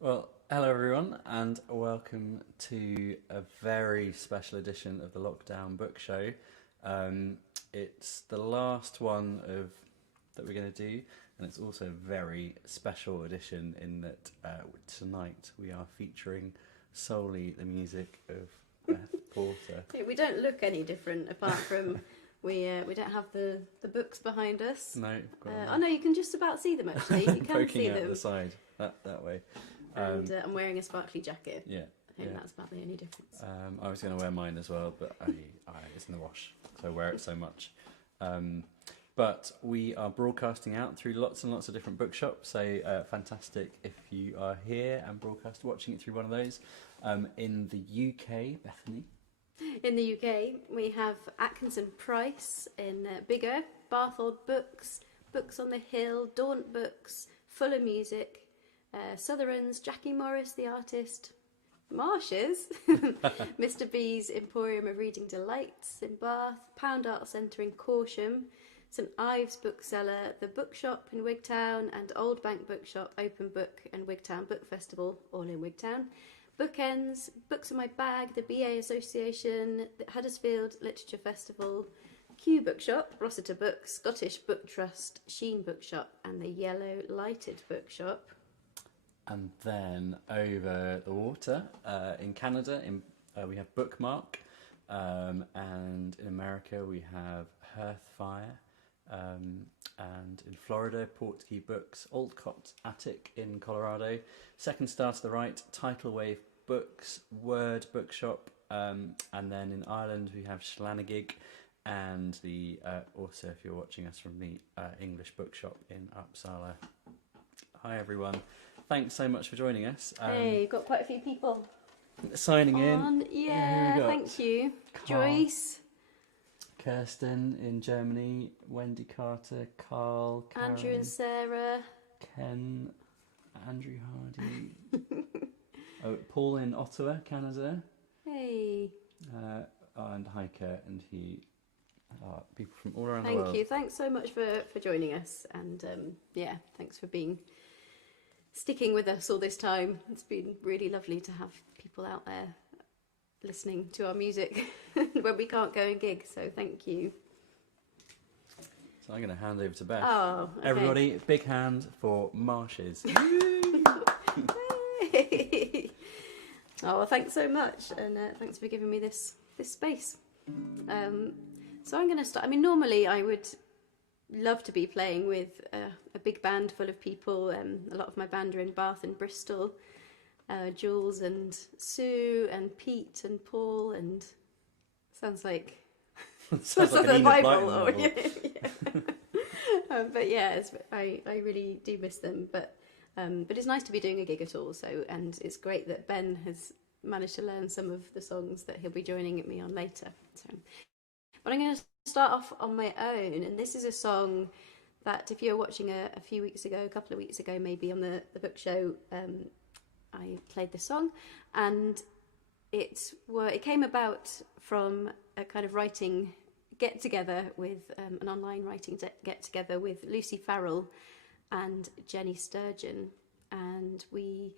Well, hello everyone, and welcome to a very special edition of the Lockdown Book Show. It's the last one that we're going to do, and it's also a very special edition in that tonight we are featuring solely the music of Beth Porter. We don't look any different apart from we don't have the books behind us. No. Oh no, you can just about see them actually. You can poking see out them. the side that way. And I'm wearing a sparkly jacket. Yeah. I think that's about the only difference. I was going to wear mine as well, but it's in the wash, so I wear it so much. But we are broadcasting out through lots and lots of different bookshops, so fantastic if you are here and watching it through one of those. In the UK, Bethany? In the UK, we have Atkinson Price in Bigger, Barthold Books, Books on the Hill, Daunt Books, Fuller Music, Sutherland's, Jackie Morris, the artist, Marshes, Mr. B's Emporium of Reading Delights in Bath, Pound Art Centre in Corsham, St Ives Bookseller, The Bookshop in Wigtown, and Old Bank Bookshop, Open Book and Wigtown Book Festival, all in Wigtown. Bookends, Books in My Bag, the BA Association, the Huddersfield Literature Festival, Kew Bookshop, Rossiter Books, Scottish Book Trust, Sheen Bookshop, and the Yellow Lighted Bookshop. And then over the water, in Canada, we have Bookmark, and in America we have Hearthfire, and in Florida, Portkey Books, Aldcott Attic in Colorado, Second Star to the Right, Tidal Wave Books, Word Bookshop, and then in Ireland we have Schlanagig, and also if you're watching us from the English Bookshop in Uppsala. Hi everyone. Thanks so much for joining us. Hey, you've got quite a few people signing on. in. Yeah, thank you. Joyce. Kirsten in Germany, Wendy Carter, Carl, Karen, Andrew and Sarah. Ken, Andrew Hardy. Paul in Ottawa, Canada. Hey. And Heike and he. People from all around the world. world. Thank you. Thanks so much for joining us. And thanks for sticking with us all this time. It's been really lovely to have people out there listening to our music when we can't go and gig, so thank you. So I'm going to hand over to Beth. Oh, okay. Everybody, big hand for Marshes. Oh, well, thanks so much, and thanks for giving me this space. So I'm going to start. I mean, normally I would love to be playing with a big band full of people. A lot of my band are in Bath and Bristol. Jules and Sue and Pete and Paul, and sounds like sounds like a Bible. But yeah, I really do miss them. But it's nice to be doing a gig at all. So, and it's great that Ben has managed to learn some of the songs that he'll be joining me on later. So, but I'm going to start off on my own, and this is a song that if you were watching a couple of weeks ago, maybe on the book show, I played this song, and it came about from a kind of writing get together with an online writing get together with Lucy Farrell and Jenny Sturgeon, and we've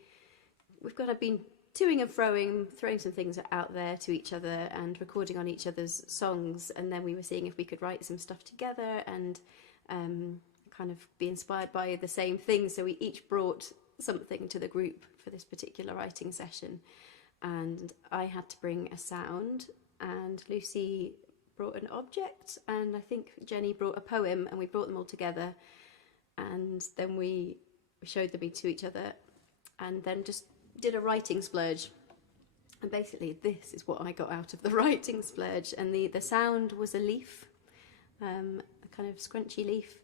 been toing and throwing some things out there to each other and recording on each other's songs, and then we were seeing if we could write some stuff together, and kind of be inspired by the same thing. So we each brought something to the group for this particular writing session. And I had to bring a sound, and Lucy brought an object, and I think Jenny brought a poem, and we brought them all together. And then we showed them to each other, and then just did a writing splurge. And basically this is what I got out of the writing splurge. And the sound was a leaf, a kind of scrunchy leaf,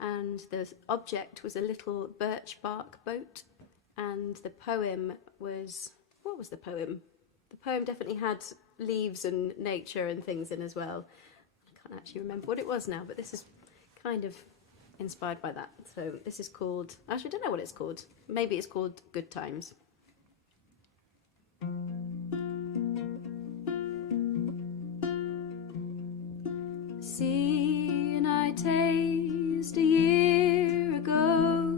and the object was a little birch bark boat. And the poem was, what was the poem? The poem definitely had leaves and nature and things in as well. I can't actually remember what it was now, but this is kind of inspired by that. So this is called, actually I don't know what it's called. Maybe it's called Good Times. Seen I taste a year ago,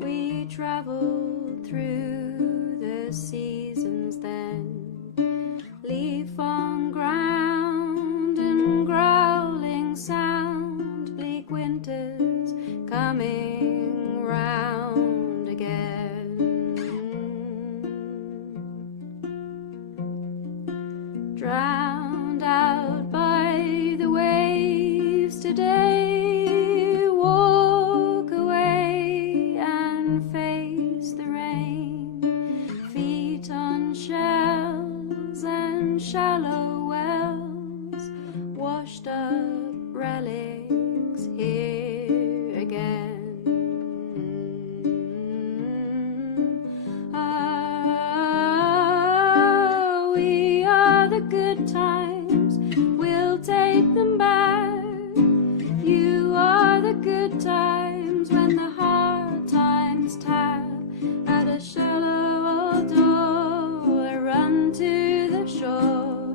we travelled through the seasons then, leaf on ground and growling sound, bleak winters coming round again. Drowned out by the waves today, walk away and face the rain, feet on shells and shallow wells, washed up relics here again. We are the good times, we'll take them back. You are the good times when the hard times tap at a shallow old door. Run to the shore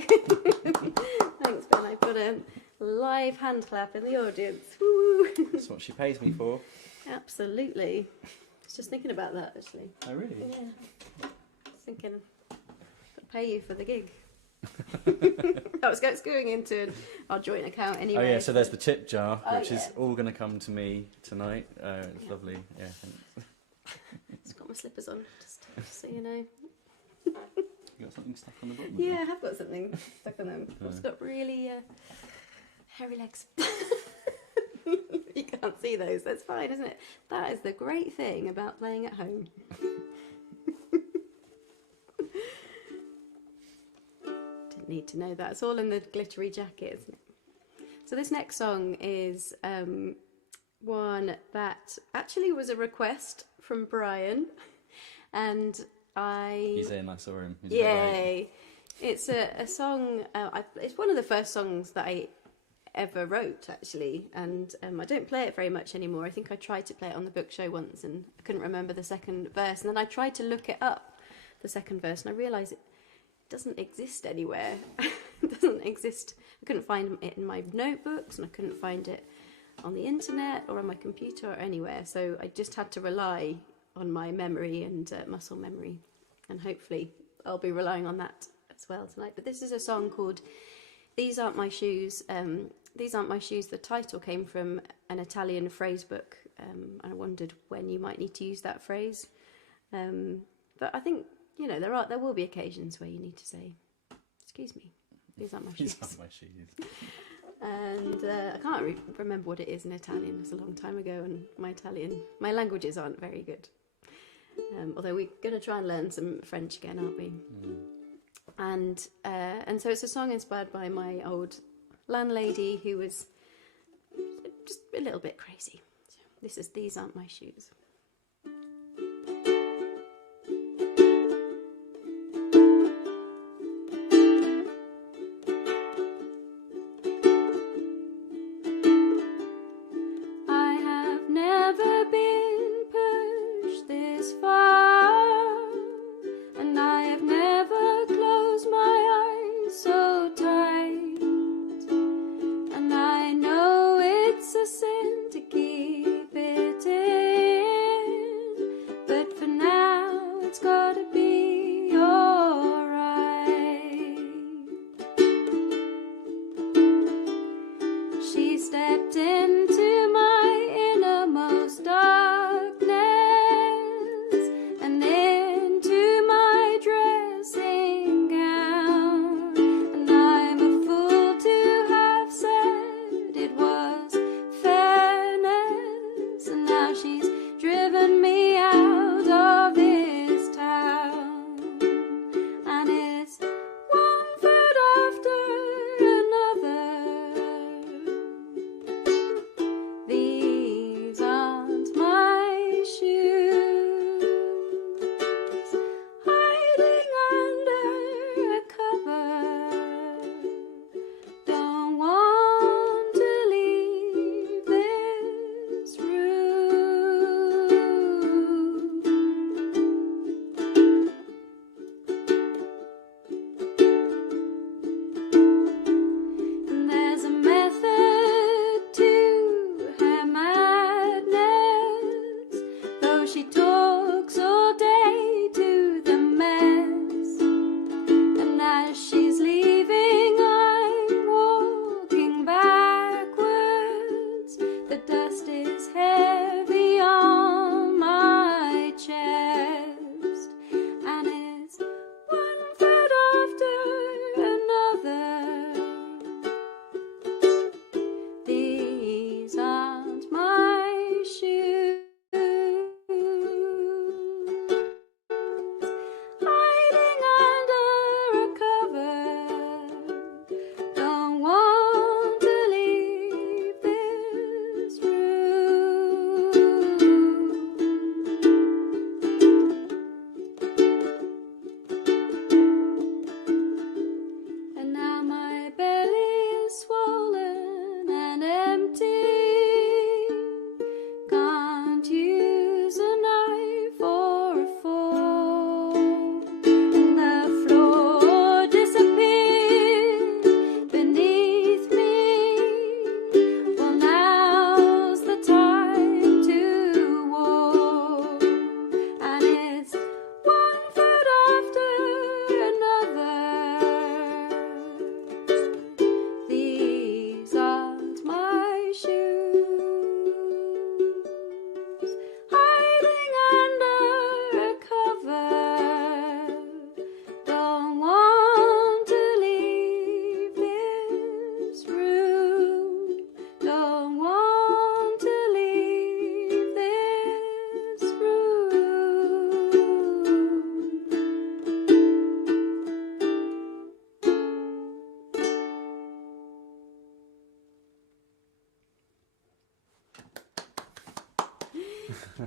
Thanks, Ben. I've got a live hand clap in the audience. Woo! That's what she pays me for. Absolutely. I was just thinking about that, actually. Oh, really? Yeah. I was thinking, I'll pay you for the gig. It's going into our joint account anyway. Oh, yeah, so there's the tip jar, Oh, which is yeah. all going to come to me tonight. It's lovely. Yeah, thanks. Just got my slippers on, just so you know. You got something stuck on the bottom? Yeah, I have got something stuck on them. Oh. It's got really hairy legs. You can't see those. That's fine, isn't it? That is the great thing about playing at home. Didn't need to know that. It's all in the glittery jacket, isn't it? So this next song is one that actually was a request from Brian, and He's in, I saw him. He's great. yay! It's a song. It's one of the first songs that I ever wrote, actually, and I don't play it very much anymore. I think I tried to play it on the book show once, and I couldn't remember the second verse. And then I tried to look it up, the second verse, and I realised it doesn't exist anywhere. It doesn't exist. I couldn't find it in my notebooks, and I couldn't find it on the internet or on my computer or anywhere. So I just had to rely on my memory and muscle memory, and hopefully I'll be relying on that as well tonight. But this is a song called "These Aren't My Shoes." These Aren't My Shoes. The title came from an Italian phrase book, and I wondered when you might need to use that phrase. But I think, you know, there will be occasions where you need to say, "Excuse me, these aren't my shoes." These aren't my shoes. And I can't remember what it is in Italian. It's a long time ago, and my languages aren't very good. Although we're going to try and learn some French again, aren't we? And so it's a song inspired by my old landlady, who was just a little bit crazy. So this is "These Aren't My Shoes." I have never been pushed this far, and I have never closed my eyes so tight, and I know it's a sin to keep it in, but for now it's gotta be alright. She stepped into my innermost darkness and into my dressing gown, and I'm a fool to have said it was fairness, and now she's driven me out of this town, and it's one foot after another. These aren't my shoes, hiding under a cover. Don't want to leave this room. And there's a method to her madness, though she talks all day to the mess. And as she's leaving, I'm walking backwards. The dust is heavy on my chest, and it's one foot after another. These aren't my shoes, hiding under a cover.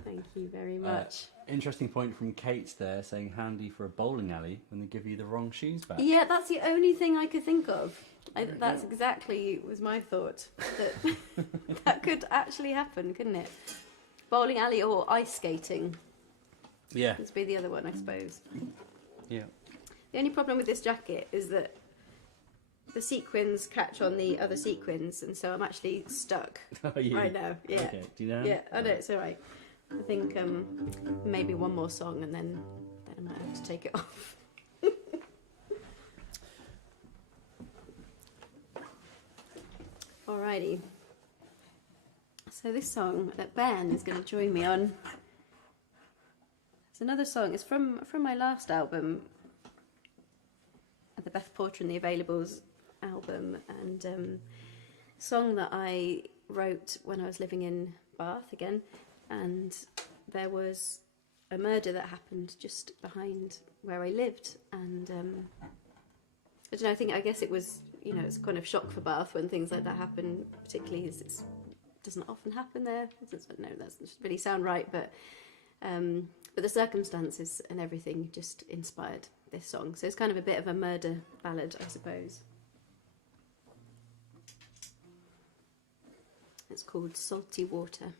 Thank you very much. Interesting point from Kate there, saying handy for a bowling alley when they give you the wrong shoes back. Yeah, that's the only thing I could think of. That's exactly was my thought, that that could actually happen, couldn't it? Bowling alley or ice skating. Yeah. This would be the other one, I suppose. Yeah. The only problem with this jacket is that the sequins catch on the other sequins, and so I'm actually stuck right now. Yeah. Okay. Do you know? Yeah, I know, it's all right. I think maybe one more song and then I might have to take it off. Alrighty. So this song that Ben is going to join me on, it's another song. It's from my last album, the Beth Porter and the Availables album, and a song that I wrote when I was living in Bath again, and there was a murder that happened just behind where I lived, and I don't know, I guess it was, it's kind of shock for Bath when things like that happen, particularly as it doesn't often happen there. No, that doesn't really sound right, but the circumstances and everything just inspired this song. So it's kind of a bit of a murder ballad, I suppose. It's called Salty Water.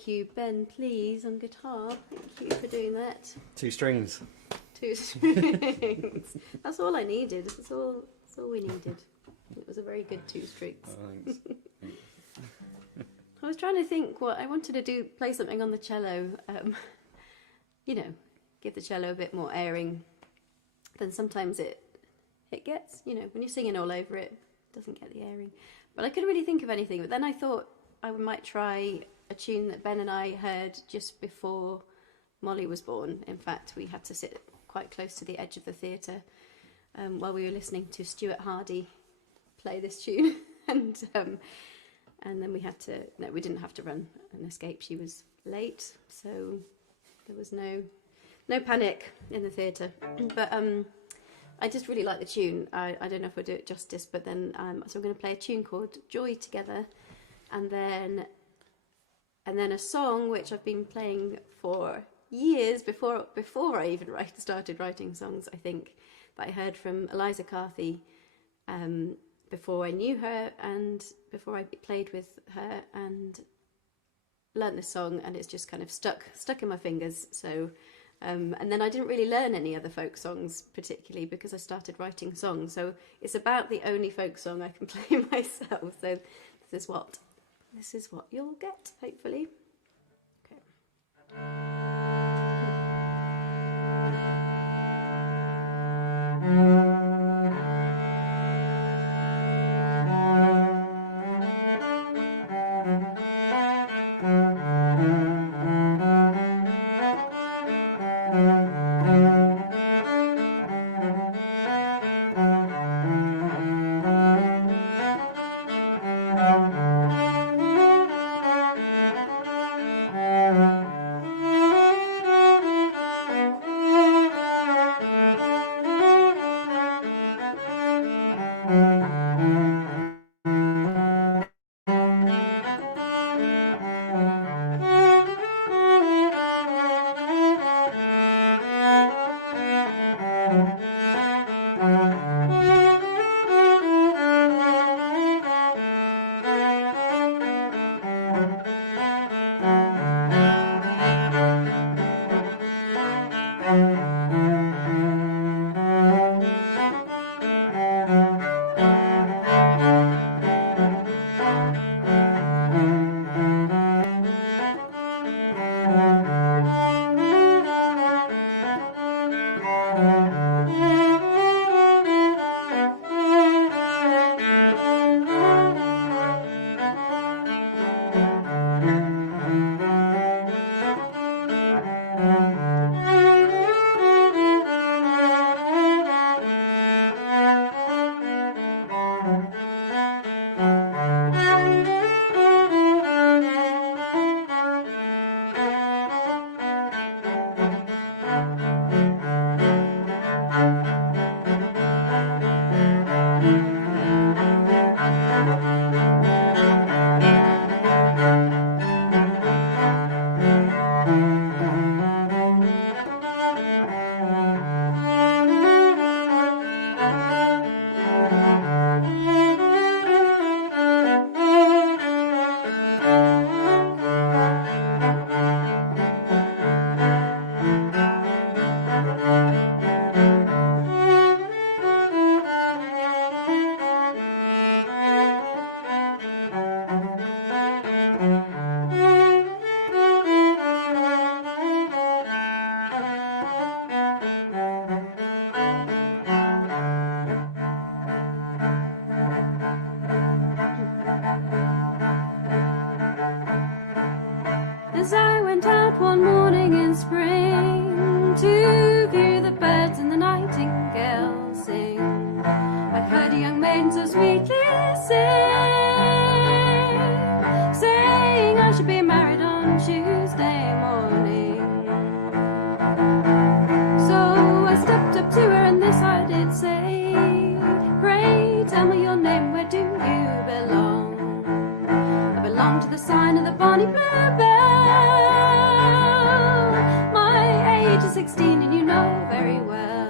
thank you, Ben, please, on guitar. Thank you for doing that. 2 strings. 2 strings. That's all I needed. That's all we needed. It was a very good 2 strings. Oh, thanks. I was trying to think what I wanted to do, play something on the cello, you know, give the cello a bit more airing. Then sometimes it gets, you know, when you're singing all over it, it doesn't get the airing. But I couldn't really think of anything. But then I thought I might try a tune that Ben and I heard just before Molly was born. In fact, we had to sit quite close to the edge of the theatre while we were listening to Stuart Hardy play this tune. And then we didn't have to run and escape. She was late, so there was no panic in the theatre. But I just really like the tune. I don't know if we'll do it justice, but then so we're going to play a tune called Joy together, and then a song which I've been playing for years before I even started writing songs. I think that I heard from Eliza Carthy before I knew her and before I played with her, and learnt this song, and it's just kind of stuck in my fingers. So and then I didn't really learn any other folk songs particularly because I started writing songs. So it's about the only folk song I can play myself. So this is what you'll get, hopefully. Okay. As I went out one morning in spring to view the birds and the nightingale sing, I heard a young maiden so sweetly sing, saying I should be married on Tuesday morning. So I stepped up to her and this I did say, pray tell me your name, where do you belong? I belong to the sign of the bonny bluebell. My age is 16 and you know very well.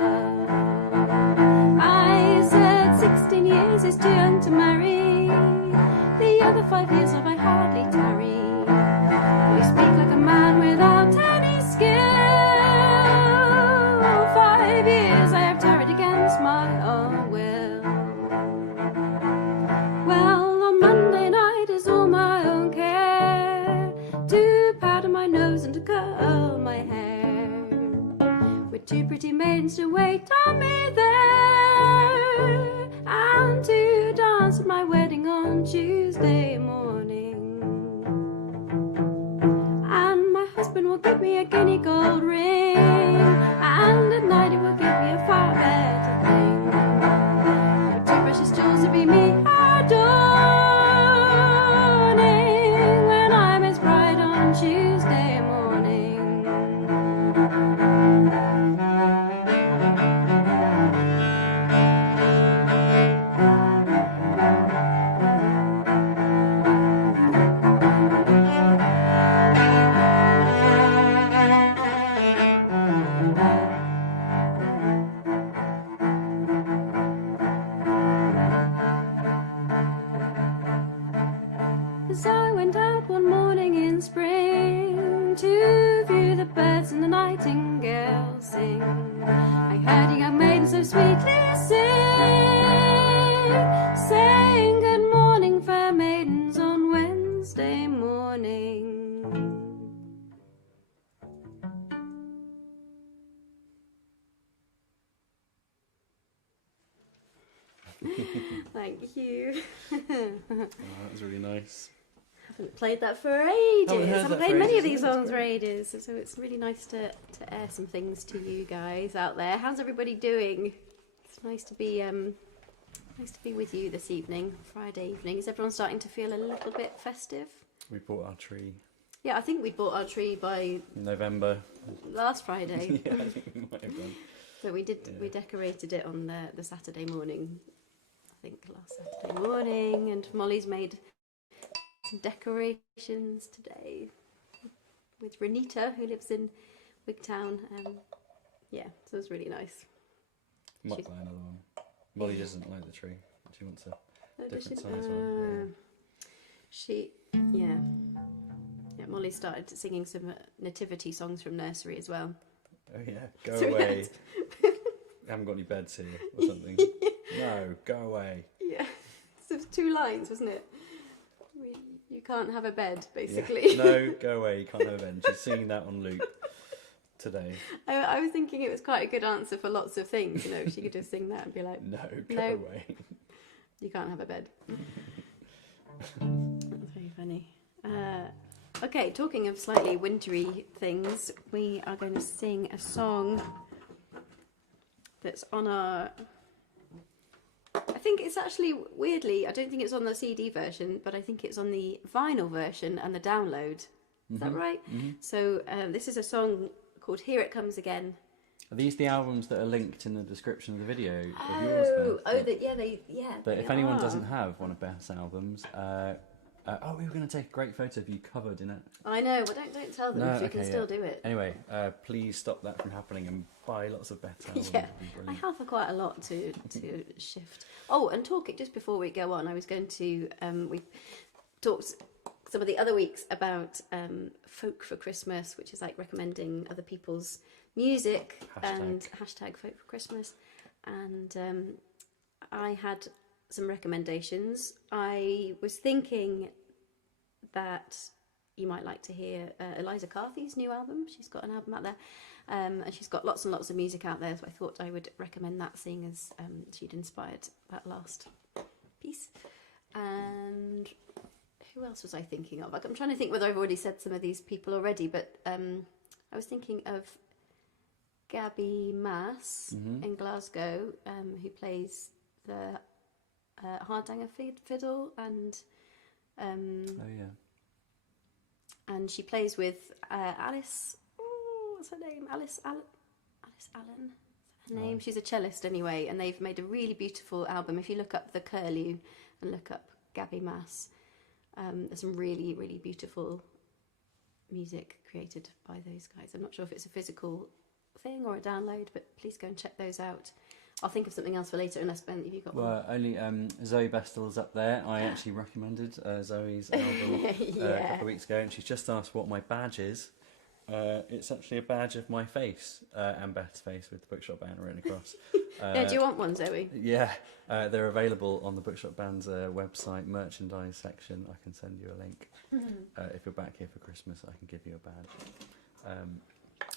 I said 16 years is too young to marry. The other 5 years of I hardly tarry. We speak to powder my nose and to curl my hair, with two pretty maidens to wait on me there, and to dance at my wedding on Tuesday morning. And my husband will give me a guinea gold ring, and at night he will give me a far better thing, with two precious jewels to be me adorning, when I'm his bride on Tuesday morning. As I went out one morning in spring to view the birds and the nightingales sing, I heard a young maiden so sweetly sing, saying, "Good morning, fair maidens, on Wednesday morning." Thank you. Oh, that was really nice. Haven't played that for ages. Haven't heard Haven't that played for many of ages, these yeah, songs it's for ages, so it's really nice to air some things to you guys out there. How's everybody doing? It's nice to be with you this evening, Friday evening. Is everyone starting to feel a little bit festive? We bought our tree Yeah, I think we bought our tree by in November. last Friday. Yeah, I think we might have done. So we did. Yeah. We decorated it on the Saturday morning. I think last Saturday morning, and Molly's made some decorations today with Renita, who lives in Wigtown. Yeah, so it was really nice. Might buy another one. Molly doesn't like the tree. She wants a Does different she? size one. Yeah. Molly started singing some nativity songs from nursery as well. Oh yeah, go So we away. Haven't got any beds here or something. No, go away. Yeah, so it was 2 lines, wasn't it? You can't have a bed, Yeah. basically. No, go away. You can't have a bed. She's singing that on loop today. I was thinking it was quite a good answer for lots of things. You know, she could just sing that and be like, No, go No. away. "You can't have a bed." That's very funny. Okay, talking of slightly wintry things, we are going to sing a song that's on our... I think it's actually, weirdly, I don't think it's on the CD version, but I think it's on the vinyl version and the download. Is that right? Mm-hmm. So this is a song called "Here It Comes Again." Are these the albums that are linked in the description of the video of yours? Beth? But if anyone doesn't have one of Beth's albums, we were going to take a great photo of you covered in it. I know, well don't tell them, No, if you okay, can still do it. Anyway, please stop that from happening and buy lots of Beth's albums. Yeah, It'd be I brilliant. have quite a lot to shift. Oh, and talking, just before we go on, I was going to, we talked some of the other weeks about folk for Christmas, which is like recommending other people's music and hashtag folk for Christmas. And I had some recommendations. I was thinking that you might like to hear Eliza Carthy's new album. She's got an album out there, and she's got lots and lots of music out there, so I thought I would recommend that, seeing as she'd inspired that last piece. And who else was I thinking of? I'm trying to think whether I've already said some of these people already, but I was thinking of Gabby Mass in Glasgow, who plays the Hardanger fiddle, and and she plays with Alice. Oh, what's her name? Alice Allen. Her name. She's a cellist anyway, and they've made a really beautiful album. If you look up the Curlew and look up Gabby Mass, there's some really, really beautiful music created by those guys. I'm not sure if it's a physical thing or a download, but please go and check those out. I'll think of something else for later, unless Ben, have you got one? Well, only Zoe Bestel's up there. I actually recommended Zoe's album a couple of weeks ago, and she's just asked what my badge is. It's actually a badge of my face and Beth's face with the Bookshop banner written across. Yeah, do you want one, Zoe? Yeah, they're available on the Bookshop Band's website merchandise section. I can send you a link. If you're back here for Christmas, I can give you a badge.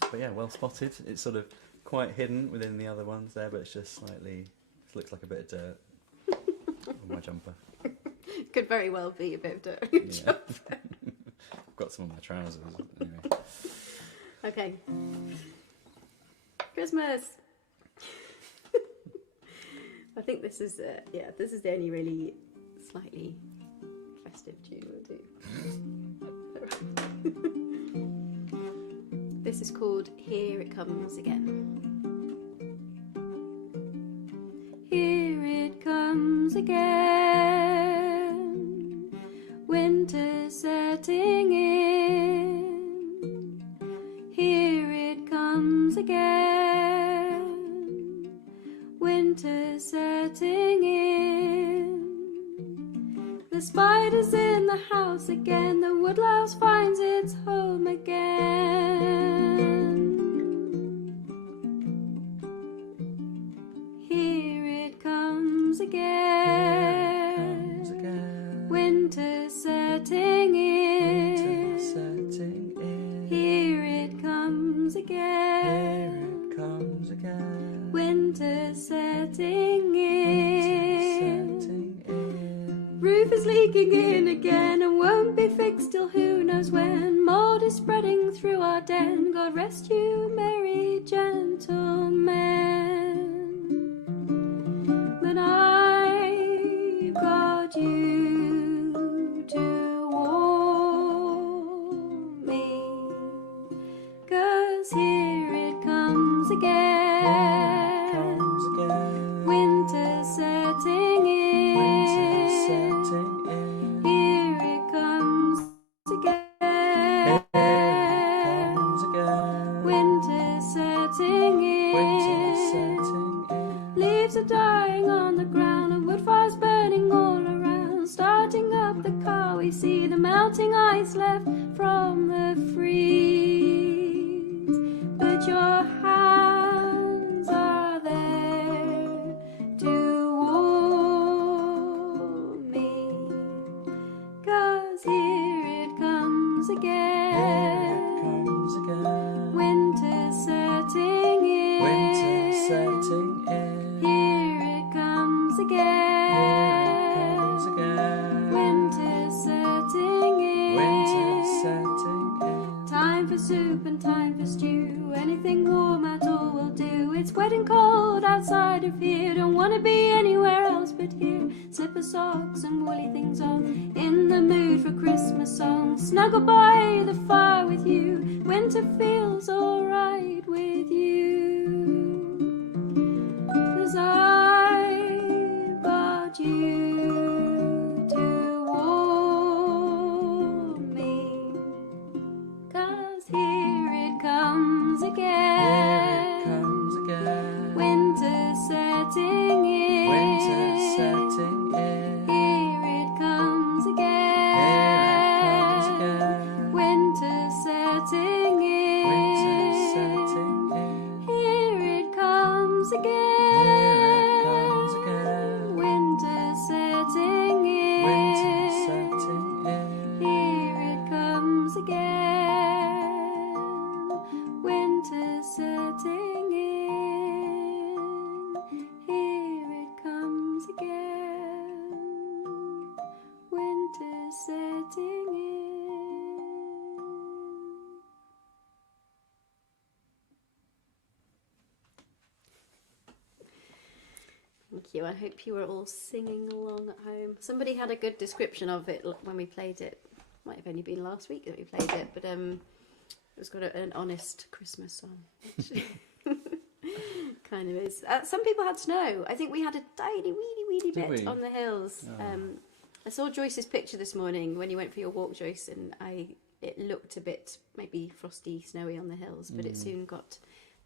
But yeah, well spotted. It's sort of quite hidden within the other ones there, but it's just slightly, it looks like a bit of dirt on my jumper. Could very well be a bit of dirt. Yeah. I've got some on my trousers. Anyway. Okay. Christmas. I think this is this is the only really slightly festive tune we'll do. This is called Here It Comes Again. Here it comes again, winter setting in. Here it comes again, winter setting in. The spider's in the house again, the woodlouse finds its home again. Here it comes again, winter setting in. Here it comes again, winter setting in. Roof is leaking in again and won't be fixed till who knows when. Mold is spreading through our den. God rest you, merry gentlemen. But I've got you to warm me, 'cause here it comes again, winter setting in. Here it comes again, winter setting in. Leaves are dying on the ground and wood fires burning all around. Starting up the car, we see the melting ice left from the freeze. But your hands are there to warm me, 'cause here it comes again, winter setting in. Here it comes again, winter setting in. Time for soup and time for stew, anything warm at all will do. It's wet and cold outside of here, don't want to be anywhere else but here. Slipper socks and woolly things on, in the mood for Christmas songs. Snuggle by the fire with you, winter feels alright with you. 'Cause I've got you to warm me, 'cause here it comes again, winter setting in. Here it comes again, winter setting in. Here it comes again, winter setting in. Here it comes again, winter setting in. Here it comes again, winter setting in. Thank you. I hope you were all singing along at home. Somebody had a good description of it when we played it. Might have only been last week that we played it, but it was got an honest Christmas song. Which kind of is. Some people had snow. I think we had a tiny, weedy Did bit we? on the hills. Oh. I saw Joyce's picture this morning when you went for your walk, Joyce, and it looked a bit maybe frosty, snowy on the hills, but it soon got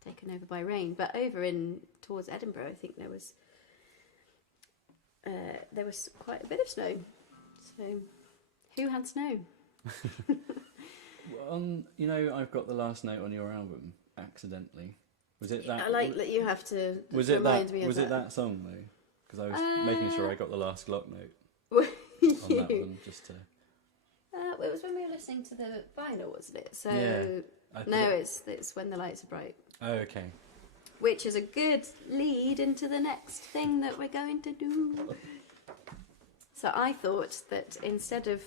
taken over by rain. But over towards Edinburgh, I think there was quite a bit of snow. So, who had snow? I've got the last note on your album accidentally. Was it that? I like that you have to Was it remind that? me of Was that. it that song though? Because I was making sure I got the last Glock note on that one, just to. It was when we were listening to the vinyl, wasn't it? So Yeah, no, it's When the Lights Are Bright. Oh, okay. Which is a good lead into the next thing that we're going to do. So I thought that instead of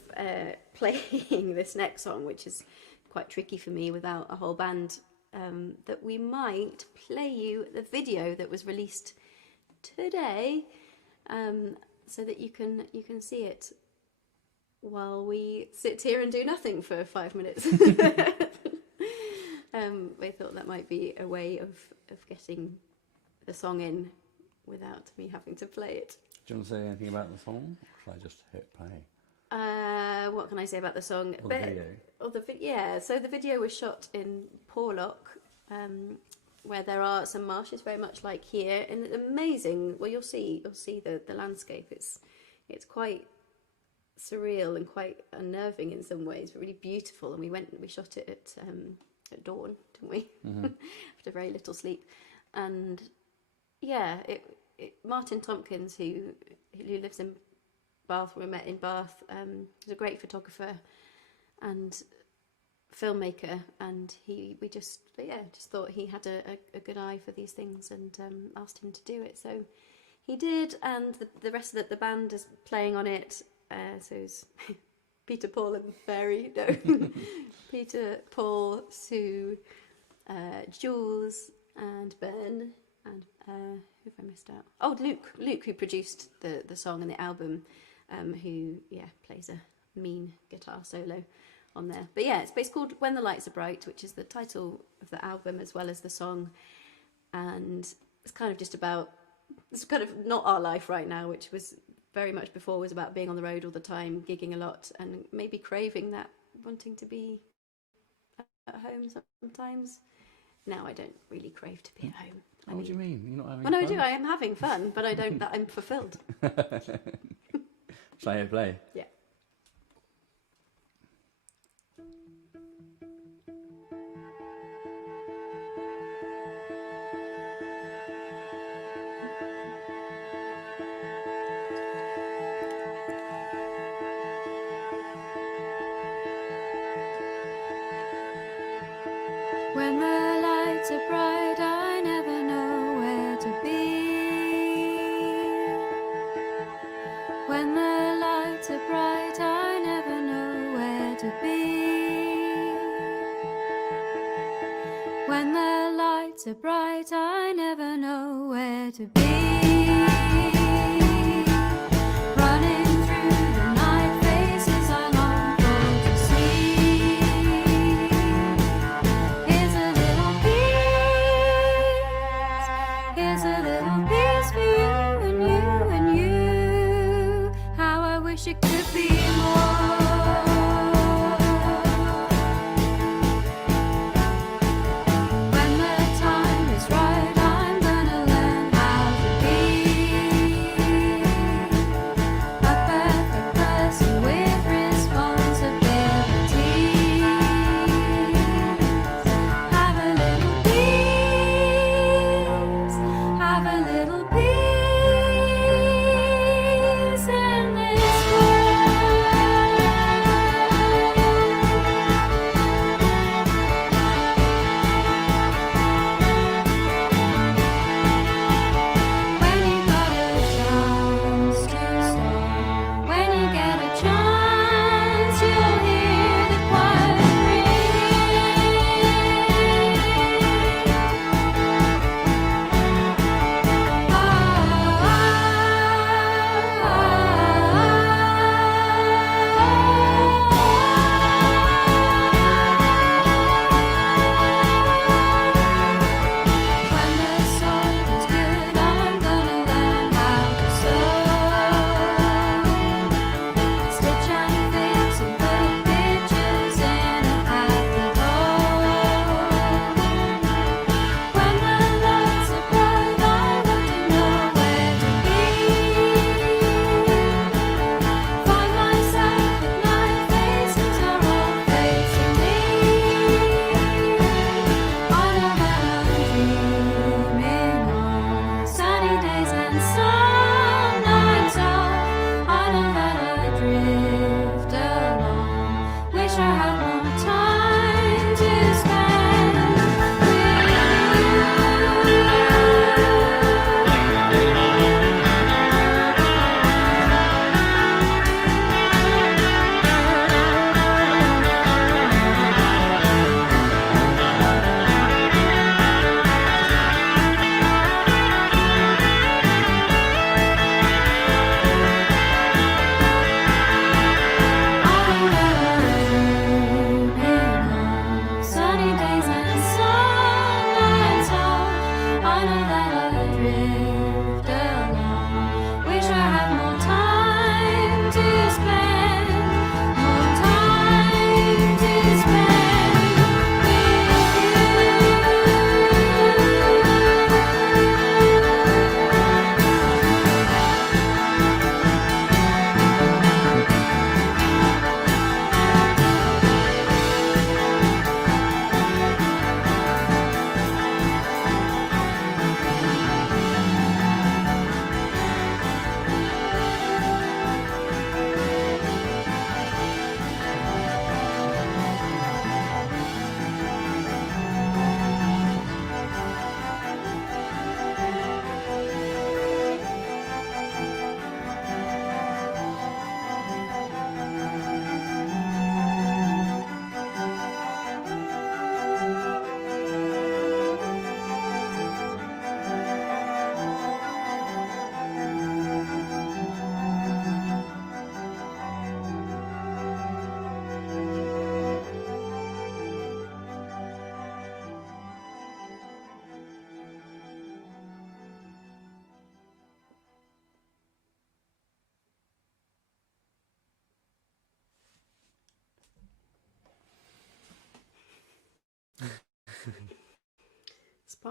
playing this next song, which is quite tricky for me without a whole band, that we might play you the video that was released today, so that you can see it while we sit here and do nothing for 5 minutes. We thought that might be a way of getting the song in without me having to play it. Do you want to say anything about the song? Or should I just hit play? What can I say about the song? Or the video? Yeah, so the video was shot in Porlock, where there are some marshes very much like here, and amazing. Well, you'll see the landscape. It's quite surreal and quite unnerving in some ways, but really beautiful. And we shot it at dawn, didn't we? Mm-hmm. After very little sleep, and yeah, Martin Tompkins, who lives in Bath, we met in Bath, is a great photographer and filmmaker, and we just thought he had a good eye for these things, and asked him to do it. So he did, and the rest of the band is playing on it. So it's Peter, Paul, and Mary. No, Peter, Paul, Sue, Jules, and Ben, and who have I missed out? Oh, Luke, who produced the song and the album, who plays a mean guitar solo on there. But yeah, it's called When the Lights Are Bright, which is the title of the album as well as the song, and it's kind of just about, it's kind of not our life right now, which was very much before, was about being on the road all the time, gigging a lot, and maybe craving that, wanting to be at home sometimes. Now I don't really crave to be at home. What do you mean? You're not having well, no, fun? I do. I am having fun, but I don't. That I'm fulfilled. Shall I hit play? Yeah. When the lights are bright, I never know where to be. When the lights are bright, I never know where to be. When the lights are bright, I never know where to be. Running through the night, faces I long for to see. Here's a little piece for you and you and you. How I wish it could be more. When the time is right, I'm gonna learn how to be.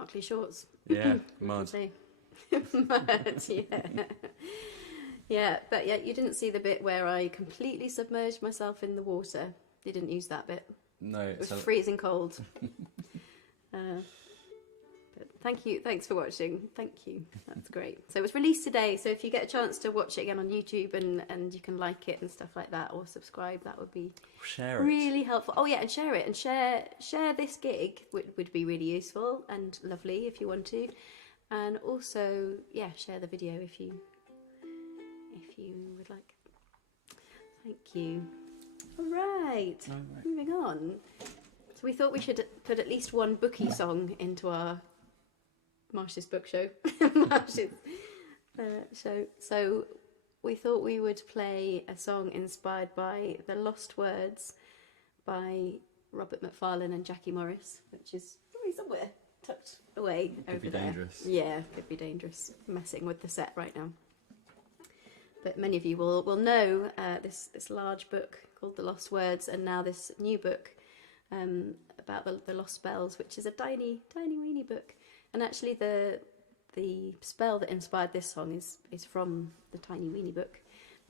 sparkly shorts. Yeah, mud. Mud, yeah. Yeah, but yeah, you didn't see the bit where I completely submerged myself in the water. You didn't use that bit. No, It was freezing cold. But thanks for watching. Thank you. That's great. So it was released today, so if you get a chance to watch it again on YouTube and you can like it and stuff like that, or subscribe, that would be really helpful. Oh yeah, and share it, and share this gig would be really useful and lovely if you want to. And also, yeah, share the video if you would like. Thank you. All right, moving on. So we thought we should put at least one booky song into our Marshes book show. Marshes show. So we thought we would play a song inspired by The Lost Words by Robert Macfarlane and Jackie Morris, which is probably somewhere tucked away over be there. Dangerous. Yeah, could be dangerous messing with the set right now. But many of you will know this large book called The Lost Words, and now this new book about the lost spells, which is a tiny weeny book. And actually the spell that inspired this song is from the tiny weeny book,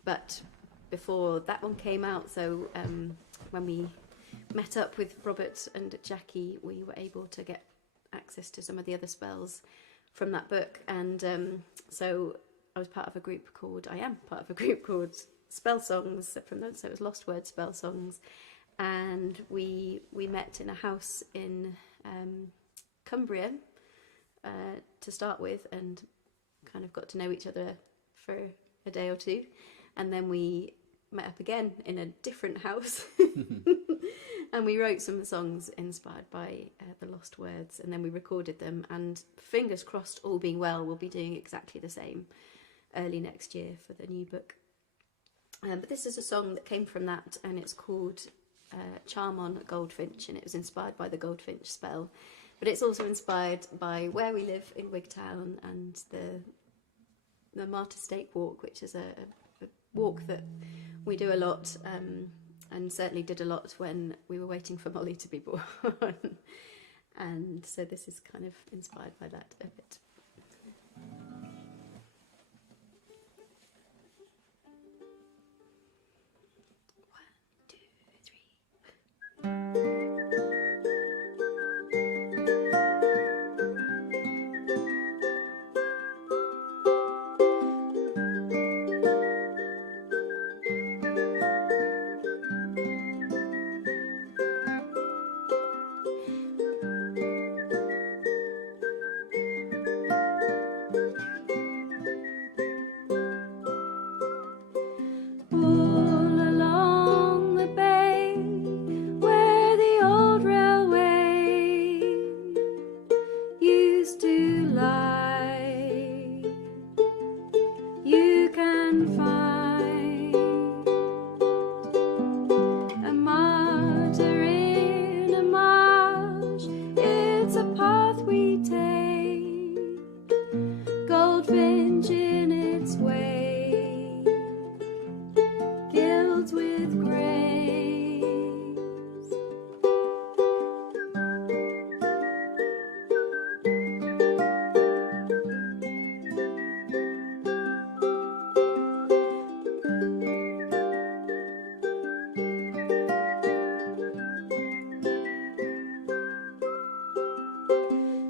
but before that one came out. So when we met up with Robert and Jackie, we were able to get access to some of the other spells from that book. And so I am part of a group called Spell Songs from those. So it was Lost Word Spell Songs, and we met in a house in Cumbria to start with, and kind of got to know each other for a day or two, and then we met up again in a different house. And we wrote some songs inspired by the Lost Words, and then we recorded them, and fingers crossed, all being well, we'll be doing exactly the same early next year for the new book. But this is a song that came from that, and it's called Charm on Goldfinch, and it was inspired by the Goldfinch spell. But it's also inspired by where we live in Wigtown and the Martyr Stake Walk, which is a walk that we do a lot, and certainly did a lot when we were waiting for Molly to be born. And so this is kind of inspired by that a bit.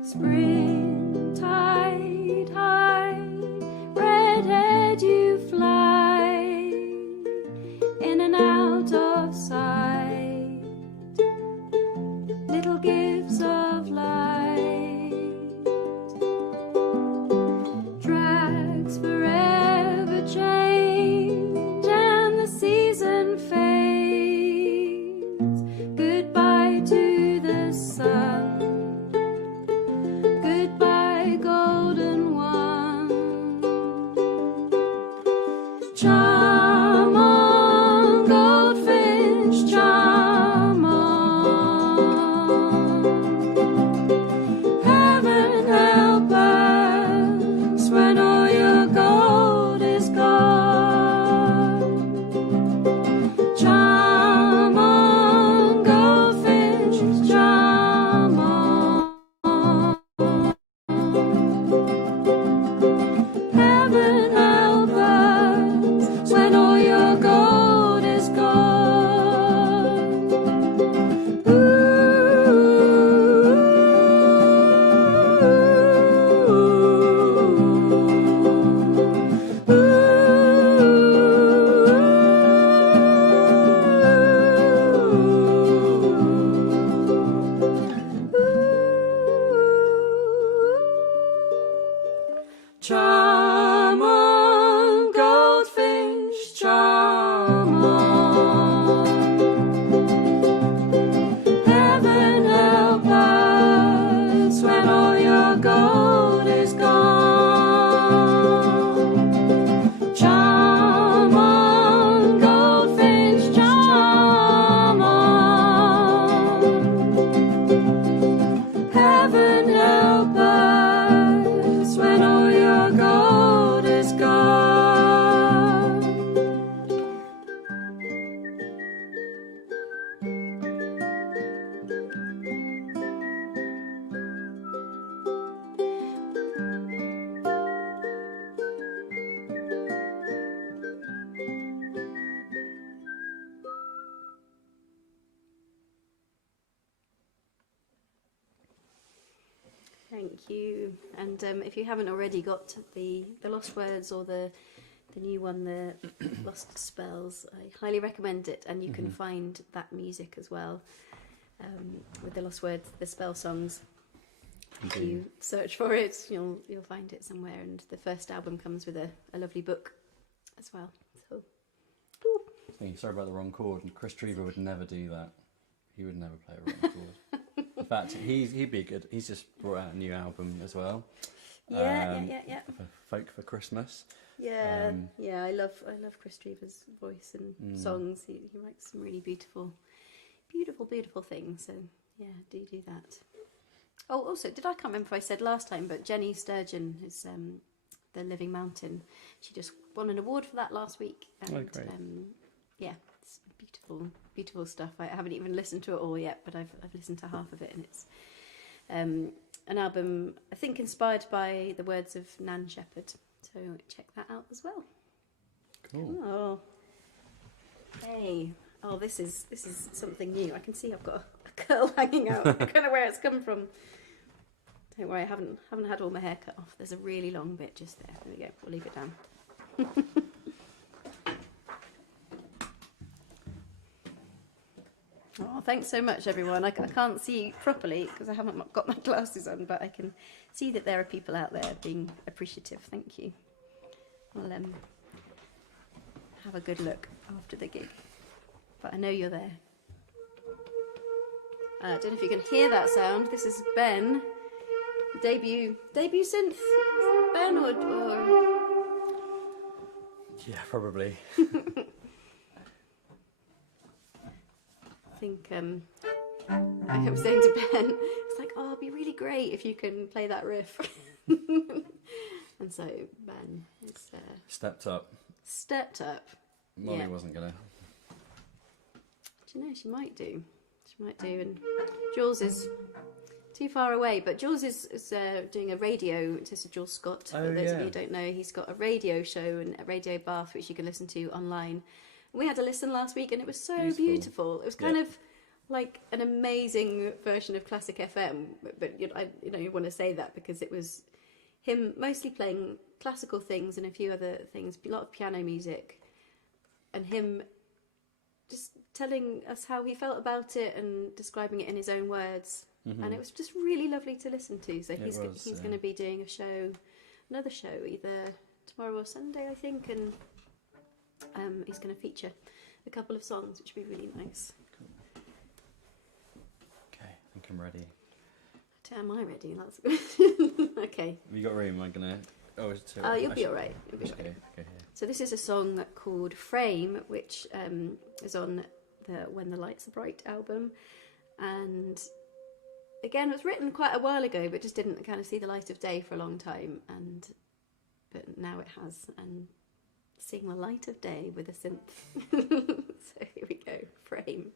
Spring tide high, redhead you fly, in and out of sight, little gifts of light, tracks forever change and the season fades, goodbye to the sun, goodbye Thank you. And if you haven't already got the Lost Words or the new one, the Lost Spells, I highly recommend it. And you can find that music as well with the Lost Words, the spell songs. If you search for it, you'll find it somewhere. And the first album comes with a lovely book as well. So, sorry about the wrong chord. And Chris Trevor would never do that. He would never play a wrong chord. In fact, he'd be good. He's just brought out a new album as well. Yeah. For Folk for Christmas. Yeah, I love Chris Trevor's voice and songs. He writes some really beautiful things. So yeah, do that. Oh, also, I can't remember if I said last time, but Jenny Sturgeon is the Living Mountain. She just won an award for that last week. And, oh, great. Yeah, it's beautiful stuff. I haven't even listened to it all yet, but I've listened to half of it, and it's an album I think inspired by the words of Nan Shepherd. So check that out as well. Cool. Oh, hey. Oh, this is something new. I can see I've got a curl hanging out. I don't know where it's come from. Don't worry, I haven't had all my hair cut off. There's a really long bit just there. There we go. We'll leave it down. Oh, thanks so much, everyone. I can't see properly because I haven't got my glasses on, but I can see that there are people out there being appreciative. Thank you. I'll have a good look after the gig. But I know you're there. I don't know if you can hear that sound. This is Ben. Debut synth. Ben or... Yeah, probably. I think I was saying to Ben, it's like, oh, it'd be really great if you can play that riff. And so Ben is Stepped up. Molly wasn't gonna. Do you know, she might do. And Jules is too far away, but Jules is doing a radio. This is Jules Scott. For those of you who don't know, he's got a radio show and a radio bath which you can listen to online. We had a listen last week and it was so beautiful. It was kind of like an amazing version of Classic FM, but you want to say that because it was him mostly playing classical things and a few other things, a lot of piano music, and him just telling us how he felt about it and describing it in his own words. And it was just really lovely to listen to. So he's going to be doing another show, either tomorrow or Sunday, I think, and he's going to feature a couple of songs, which would be really nice. Cool. Okay, I think I'm ready. Am I ready? That's good. Okay. Have you got room? I'm gonna. You'll be all right. You'll be all right. Okay. So this is a song called Frame, which is on the When the Lights Are Bright album, and again, it was written quite a while ago, but just didn't kind of see the light of day for a long time, but now it has, and seeing the light of day with a synth. So here we go, Frame.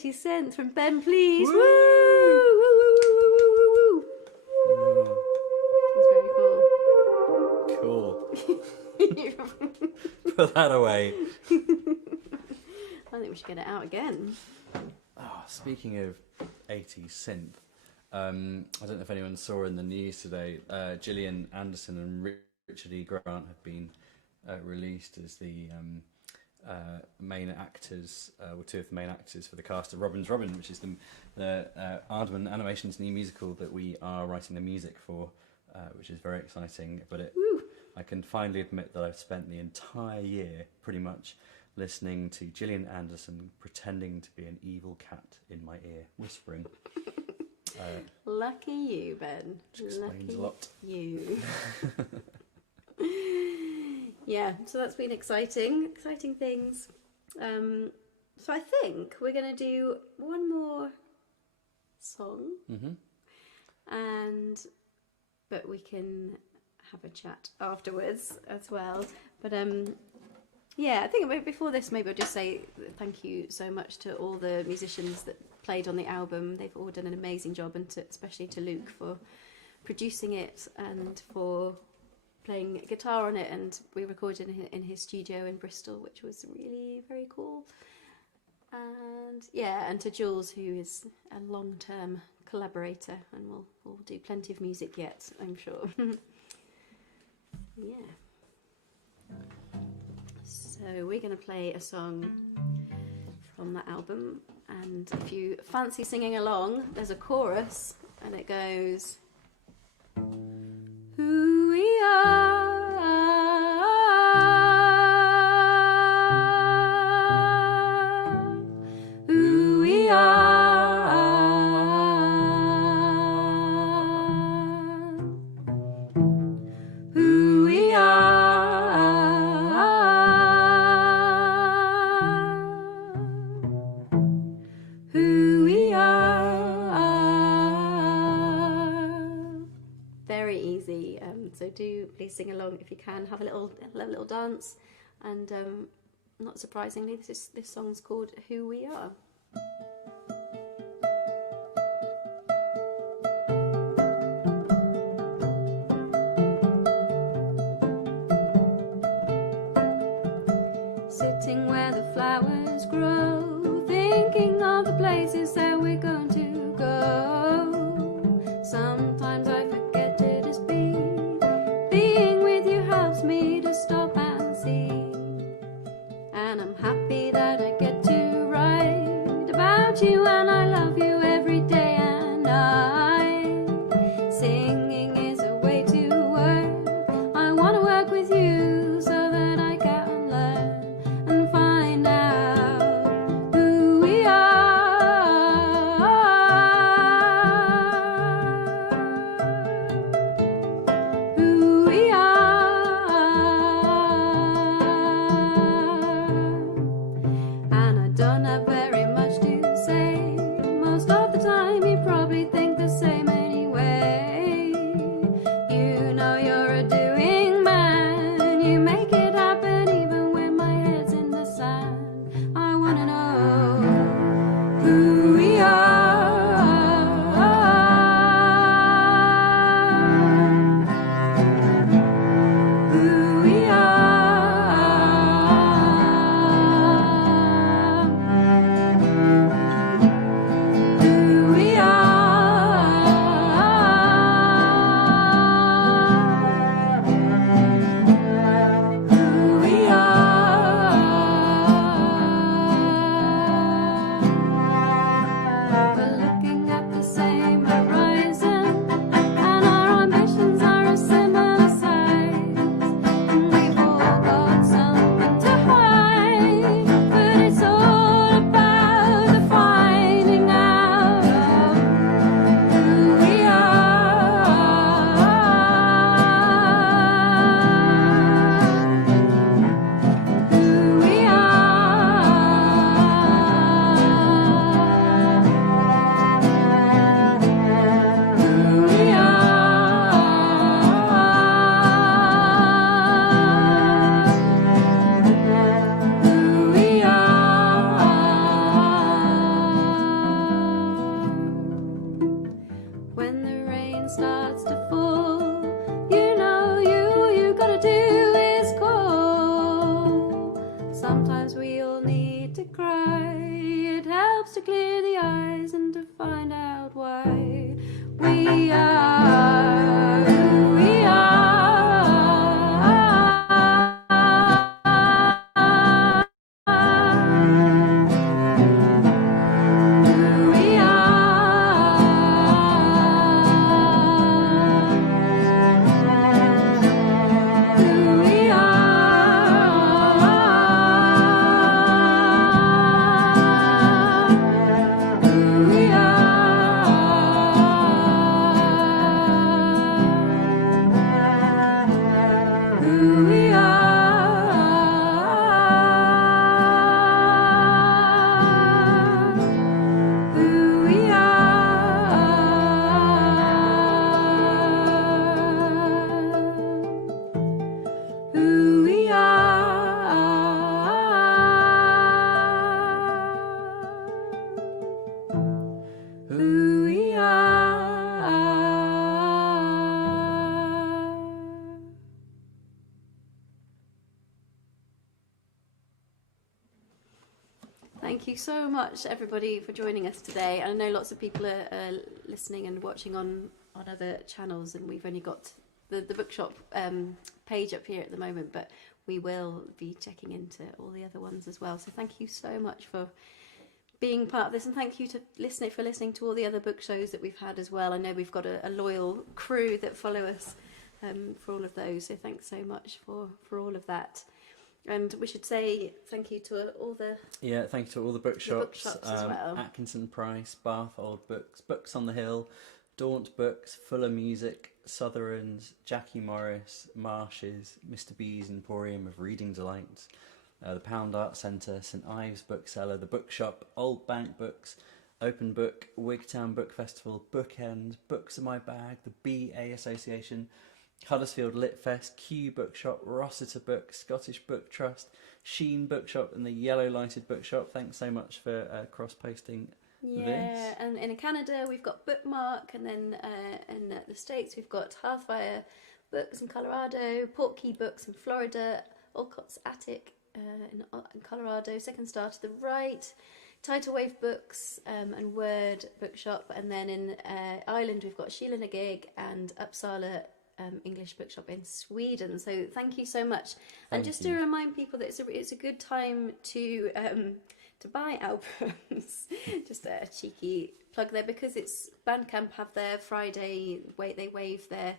80 cents from Ben, please. Woo! Woo! Woo, woo, woo, woo, woo, woo, woo. That's very cool. Cool. Put that away. I think we should get it out again. Oh, speaking of 80s synth, I don't know if anyone saw in the news today, Gillian Anderson and Richard E. Grant have been released as the main actors, or two of the main actors for the cast of Robin's Robin, which is the Aardman Animation's new musical that we are writing the music for, which is very exciting. But I can finally admit that I've spent the entire year pretty much listening to Gillian Anderson pretending to be an evil cat in my ear, whispering. Lucky you, Ben. Which explains Lucky a lot. you. Yeah, so that's been exciting things. So I think we're going to do one more song, but we can have a chat afterwards as well. But yeah, I think before this, maybe I'll just say thank you so much to all the musicians that played on the album. They've all done an amazing job, and especially to Luke for producing it and for playing guitar on it. And we recorded in his studio in Bristol, which was really very cool. And yeah, and to Jules, who is a long-term collaborator, and we'll do plenty of music yet, I'm sure. Yeah. So we're going to play a song from that album, and if you fancy singing along, there's a chorus, and it goes, who we are, who we are, who we are. Who we are. Very easy. So do please sing along if you can. Have a little dance. And not surprisingly, this song's called "Who We Are." Sitting where the flowers grow, thinking of the places that we're going to go. Sometimes I forget to just be. Being with you helps me to stop and see. And I'm happy that I get to write starts to fall, you know you gotta do is call. Sometimes we all need to cry. It helps to clear the eyes and to find out why we are who we are. Who we are. Who we are. Who we are. Who we are. Who we are. Who we are. Who we are. Thank you so much, everybody, for joining us today. I know lots of people are listening and watching on other channels, and we've only got the bookshop page up here at the moment, but we will be checking into all the other ones as well. So thank you so much for being part of this, and thank you to listening to all the other book shows that we've had as well. I know we've got a loyal crew that follow us for all of those, so thanks so much for all of that. And we should say thank you to all the... Yeah, thank you to all the bookshops. bookshops as well. Atkinson Price, Bath Old Books, Books on the Hill, Daunt Books, Fuller Music, Sutherland's, Jackie Morris, Marshes, Mr. B's Emporium of Reading Delights, the Pound Art Centre, St Ives Bookseller, the Bookshop, Old Bank Books, Open Book, Wigtown Book Festival, Bookend, Books in My Bag, the BA Association, Huddersfield Lit Fest, Kew Bookshop, Rossiter Books, Scottish Book Trust, Sheen Bookshop and the Yellow Lighted Bookshop. Thanks so much for cross-posting Yeah, this. and in Canada we've got Bookmark, and then in the States we've got Hearthfire Books in Colorado, Portkey Books in Florida, Olcott's Attic in Colorado, Second Star to the Right, Tidal Wave Books and Word Bookshop, and then in Ireland we've got Sheila Nagig and Uppsala English Bookshop in Sweden. So thank you so much. And just to remind people that it's a good time to buy albums. Just a cheeky plug there, because it's Bandcamp have their Friday they waive their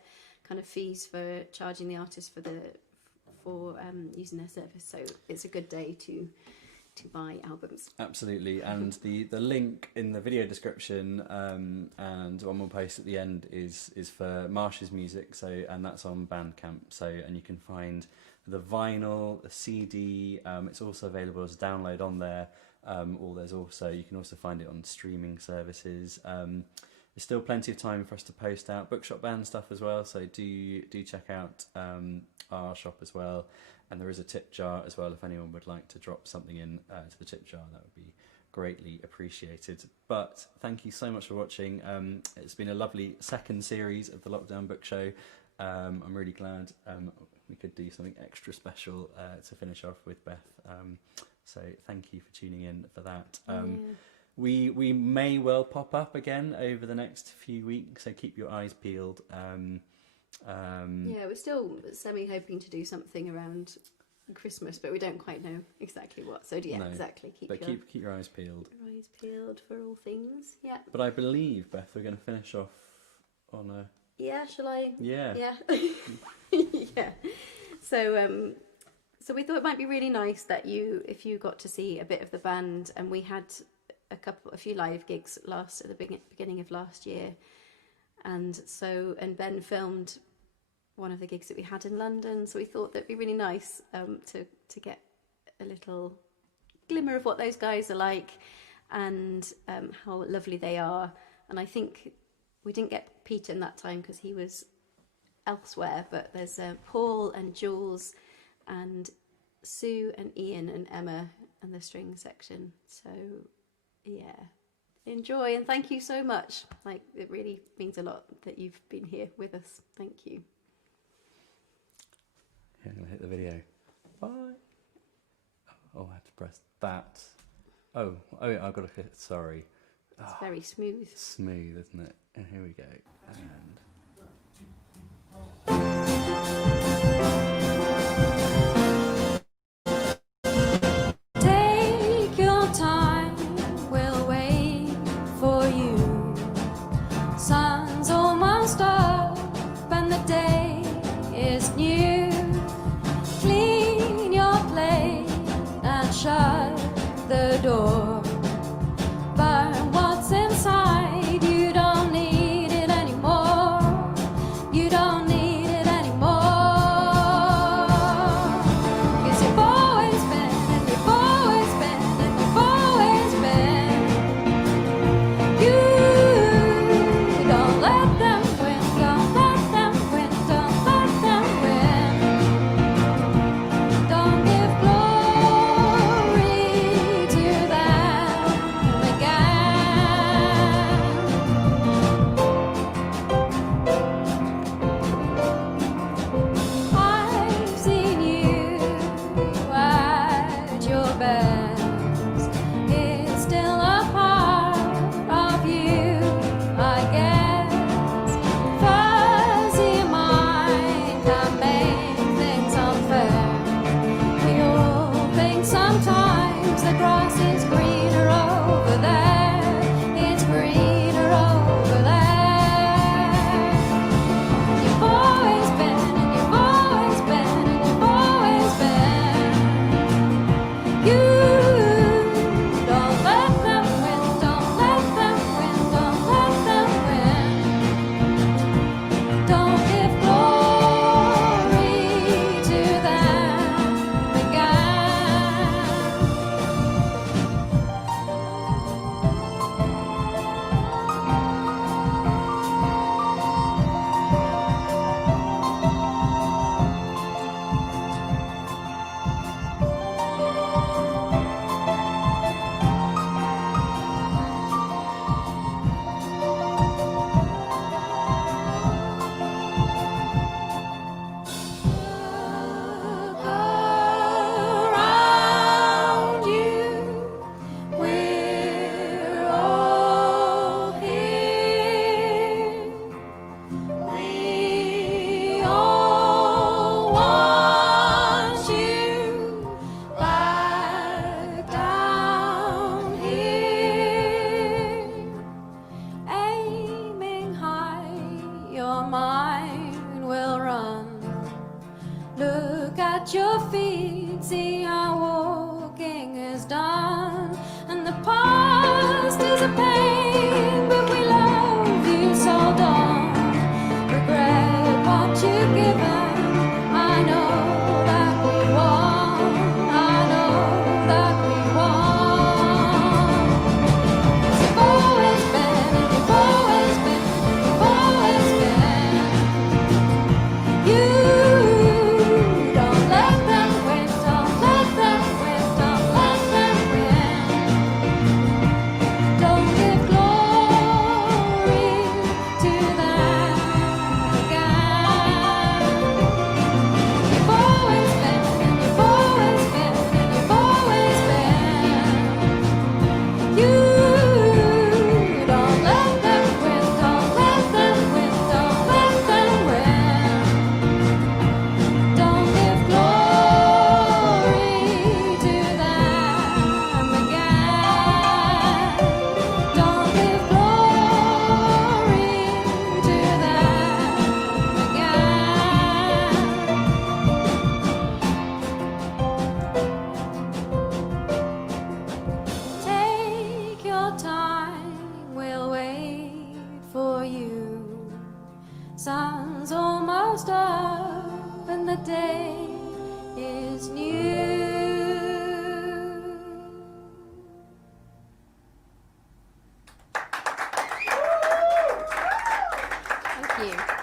kind of fees for charging the artist for using their service. So it's a good day to buy albums. Absolutely, and the link in the video description and one more post at the end is for Marshes music. So, and that's on Bandcamp. So, and you can find the vinyl, the CD. It's also available as a download on there. Or you can also find it on streaming services. There's still plenty of time for us to post out bookshop band stuff as well. So do check out our shop as well. And there is a tip jar as well if anyone would like to drop something in to the tip jar. That would be greatly appreciated. But thank you so much for watching. It's been a lovely second series of the Lockdown Book Show. I'm really glad we could do something extra special to finish off with Beth. So thank you for tuning in for that. We may well pop up again over the next few weeks, so keep your eyes peeled. Yeah, we're still hoping to do something around Christmas, but we don't quite know exactly what. So yeah, no, exactly. Keep your eyes peeled. Your eyes peeled for all things. Yeah. But I believe, Beth, we're going to finish off on a. Yeah. Shall I? Yeah. Yeah. Yeah. So we thought it might be really nice that if you got to see a bit of the band, and we had a few live gigs at the beginning of last year, and Ben filmed one of the gigs that we had in London. So we thought that'd be really nice to get a little glimmer of what those guys are like, and how lovely they are. And I think we didn't get Peter in that time because he was elsewhere, but there's Paul and Jules and Sue and Ian and Emma and the string section. So yeah, enjoy, and thank you so much. Like, it really means a lot that you've been here with us. Thank you. Yeah, I'm going to hit the video. Bye. Oh, I had to press that. Oh, yeah, I've got to hit, sorry. It's very smooth. Smooth, isn't it? And here we go. And... Take your time, we'll wait for you. Sun's almost up and the day is new. Clean your plate and shut the door. Burn what's inside, you don't need it anymore. You don't need it anymore. 'Cause you've always been, and you've always been, and you've always been. You don't let them win, don't let them win, don't let them win. Don't give glory to them again. I've seen you at your best. It's still a part of you, I guess. Fuzzy mind can make things unfair. We all think sometimes the grass is greener over there. It's greener over there. You've always been, and you've always been, and you've always been. You don't let them win, don't let them win, don't let them win. Don't give glory to them again. Look around you, we're all here. We all want you back down here. Aiming high, your mind will run. Look at your feet, see how walking is done. And the past is a pain, but we love you, so don't regret what you've given. I know that we won, I know that we won. 'Cause you've always been, and you've always been, and you've always been. You don't let them win, don't let them win, don't let them win. Don't give glory to them again. You've always been, and you've always been, and you've always been. You don't let them win, don't let them win, don't let them win. Don't give glory to them again. Don't give glory to them again. Take your time, we'll wait for you. Sun's almost up and the day is new. Thank you.